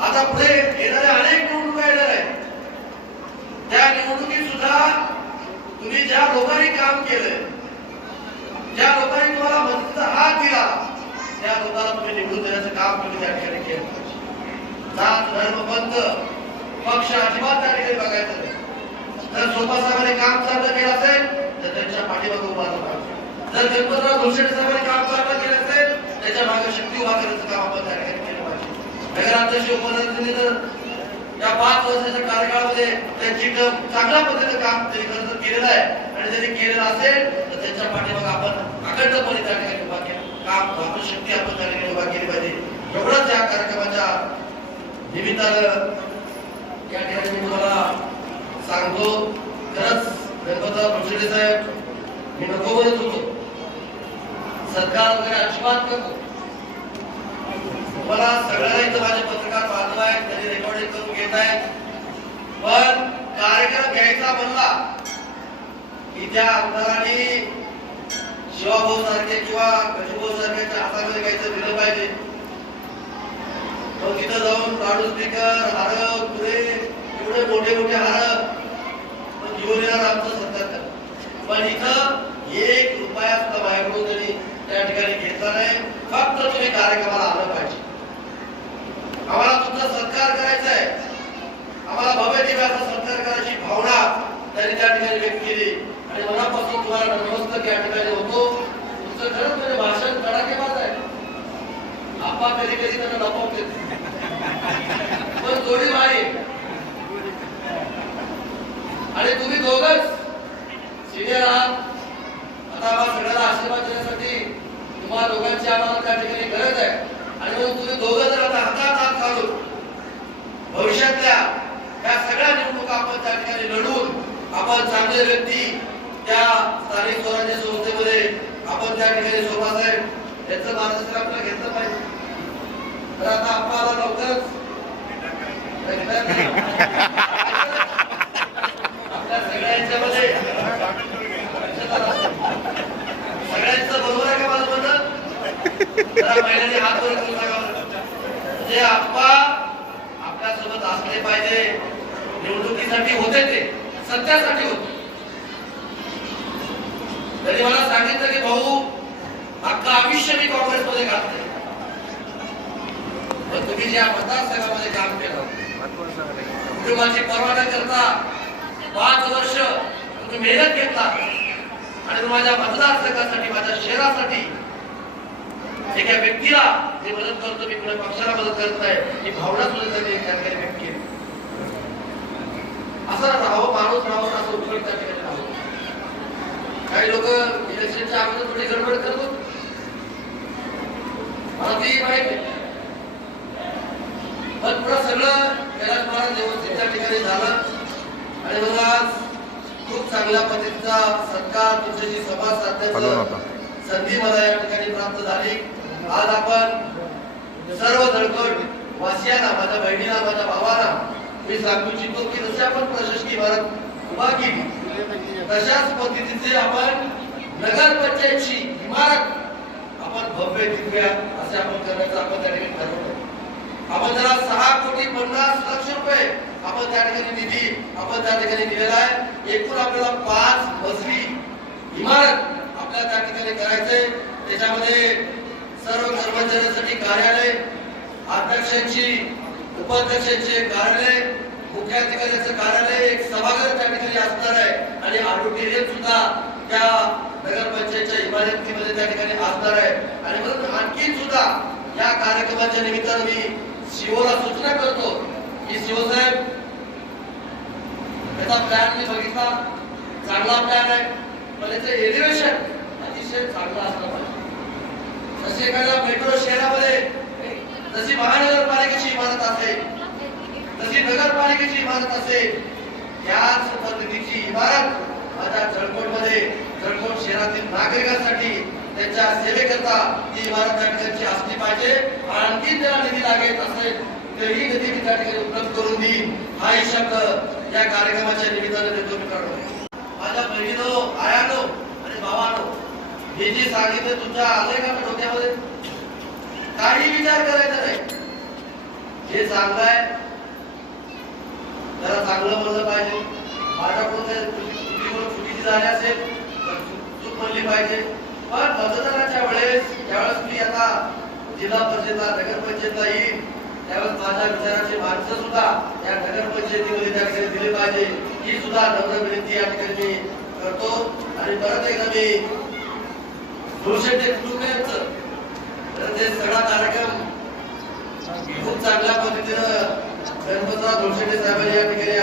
आता पुढे येणारे अनेक निवडणुका येणार आहेत. त्या निवडणुकीत सुद्धा तुम्ही ज्या लोकांनी काम केलंय ज्या लोकांनी तुम्हाला मदतीचा हात दिला त्या लोकांना तुम्ही निवडून देण्याचं काम तुम्ही त्या ठिकाणी केलं जात धर्म पंथ पक्ष अजिबात त्या ठिकाणी बघायचं जर सोपा साहेबाने काम चांगलं केलं असेल तर त्यांच्या पाठीमागे उभा पाहिजे. जर गणपतराव भोसडे साहेबांनी काम चांगलं केलं असेल त्याच्यामागे शक्ती उभा करण्याचं काम आपण त्या ठिकाणी केलं तर या पाच वर्षाच्या कार्यकाळामध्ये त्यांची चांगल्या पद्धतीचं काम त्यांनी खरं तर केलेलं आहे. आणि त्यांनी केलेलं असेल तर त्यांच्या आपण अखंडपणे त्या ठिकाणी उभा केलं. काम शक्ती आपण त्या ठिकाणी उभा केली पाहिजे. एवढंच या कार्यक्रमाच्या निमित्तानं या ठिकाणी मी तुम्हाला सांगतो. खरंच गणपतराव भोसले साहेब मी नको होतो सरकार वगैरे अजिबात नको. मला सगळ्यांना इथं माझे पत्रकार बांधव आहेत त्यांनी रेकॉर्डिंग करून घेत आहेत पण कार्यक्रम घ्यायचा म्हणला की त्या आमदारांनी शिवाभाऊ सारखे किंवा गजूभाऊ सारख्याच्या हातामध्ये घ्यायचं दिलं पाहिजे. मग तिथं जाऊन लाडू स्पीकर हार पुरे एवढे मोठे मोठे हार मग घेऊन येणार आमचं सरकार करा. पण इथं एक रुपया सुद्धा माझ्याकडून त्यांनी त्या ठिकाणी घेतला नाही फक्त तुम्ही कार्यक्रमाला आलं पाहिजे आम्हाला तुमचं सत्कार करायचा आहे आम्हाला भव्य दिव्य असं सत्कार करायची भावना त्यांनी त्या ठिकाणी व्यक्त केली आणि मनापासून या ठिकाणी होतो. तुमचं खरंच म्हणजे भाषण कडाकेबाज आहे. आपा कधी कधी त्यांना लपवते पण जोडी आणि तुम्ही दोघच सिनियर आहात. आता आम्हाला सगळ्याला आशीर्वाद देण्यासाठी तुम्हाला दोघांची आम्हाला त्या ठिकाणी गरज आहे. आणि म्हणून तुम्ही दोघं जर आता हातात हात घालून भविष्यातल्या या सगळ्या निवडणुका आपण त्या ठिकाणी लढून आपण चांगले व्यक्ती त्या स्थानिक स्वराज्य संस्थेमध्ये आपण त्या ठिकाणी शोभा साहेब यांचं मार्गदर्शन आपल्याला घेतलं पाहिजे. तर आता आपल्याला लवकरच. आपल्या सगळ्यांच्यामध्ये सगळ्यांचं बरोबर आहे का माझं म्हणणं? महिलांनी हात वर करून सांगा बरं. म्हणजे आप्पा आपल्यासोबत असले पाहिजे निवडणुकीसाठी होते ते सत्यासाठी होते. त्यांनी मला सांगितलं की भाऊ अख्खं आयुष्य मी काँग्रेसमध्ये घातले पण तुम्ही ज्या मतदारसंघामध्ये काम केलं कुटुंबाची पर्वा न करता पाच वर्ष तुम्ही मेहनत घेतला आणि माझ्या मतदारसंघासाठी माझ्या शहरासाठी एका व्यक्तीला जे मदत करतो मी कुणा पक्षाला मदत करत नाही ही भावना सुद्धा त्यांनी त्या ठिकाणी व्यक्त केली. असं राहावं माणूस राहावं असं उपयोग त्या ठिकाणी काही लोक इलेक्शनच्या अगोदर थोडी गडबड करत होते. मला ती माहिती. पण पुढं सगळं कैलास महाराज व्यवस्थित त्या ठिकाणी झालं आणि मग आज खूप चांगल्या पद्धतीचा सत्कार तुमच्याशी हॅलो साधण्याचं. संधी मला या ठिकाणी प्राप्त झाली आज आपण सर्व धडकड वासियांना माझ्या बहिणीला माझ्या भावाला मी सांगू इच्छितो की जसे आपण प्रशासकीय इमारत उभा केली तशाच पद्धतीचे आपण नगर पंचायतची इमारत आपण भव्य दिव्य असे आपण करण्याचं आपण त्या ठिकाणी ठरवलं आपण त्याला सहा कोटी पन्नास लक्ष रुपये आपण त्या ठिकाणी निधी आपण त्या ठिकाणी दिलेला आहे. एकूण आपल्याला पाच मजली इमारत आपल्याला त्या ठिकाणी करायचंय. त्याच्यामध्ये सर्व कर्मचाऱ्यांसाठी कार्यालय अध्यक्षांची उपाध्यक्षांचे कार्यालय मुख्याधिकाऱ्याचं कार्यालय एक सभागृह त्या ठिकाणी असणार आहे. आणि ऑडिटोरियम सुद्धा त्या नगरपंचायतच्या इमारतीमध्ये त्या ठिकाणी असणार आहे. आणि म्हणून आणखी सुद्धा या कार्यक्रमाच्या निमित्तानं मी शिवला सूचना करतो की शिवसाहेब त्याचा प्लॅन मी बघितला. चांगला प्लॅन आहे. पण याचं एलिव्हेशन अतिशय चांगलं असलं पाहिजे. जसे एखाद्या मेट्रो शहरामध्ये जशी महानगरपालिकेची इमारत असेल तशी नगरपालिकेची इमारत असेल याच पद्धतीची इमारत माझ्या जळकोटमध्ये जळकोट शहरातील नागरिकांसाठी त्यांच्या सेवेकरता ती इमारत त्या असली पाहिजे. आणखी त्याला निधी लागेल असेल तरी निधी मी त्या ठिकाणी उपलब्ध करून देईन. हा शब्द या कार्यक्रमाच्या निमित्ताने देतो मित्रांनो. माझ्या बहिणीनो आयानो आणि भावानो हे जे सांगितलं तुमच्या आलंय का डोक्यामध्ये काही विचार करायचा नाही. जे चांगलं आहे जरा चांगलं म्हणलं पाहिजे. माझ्याकडून कोणत्या चुकीमुळे चुकीची झाले असेल तर चूक म्हणली पाहिजे. पण मतदानाच्या वेळेस ज्यावेळेस मी आता जिल्हा परिषदला नगर परिषदला येईल त्यावेळेस माझ्या विचाराची माणसं सुद्धा या नगर परिषदेमध्ये त्या ठिकाणी दिली पाहिजे. ही सुद्धा नम्र विनंती या ठिकाणी मी करतो. आणि परत एकदा मी जोशेटे कुटुंबियांचं तर ते सगळा कार्यक्रम खूप चांगल्या पद्धतीनं गणपतराव जोशेटे साहेबांनी या ठिकाणी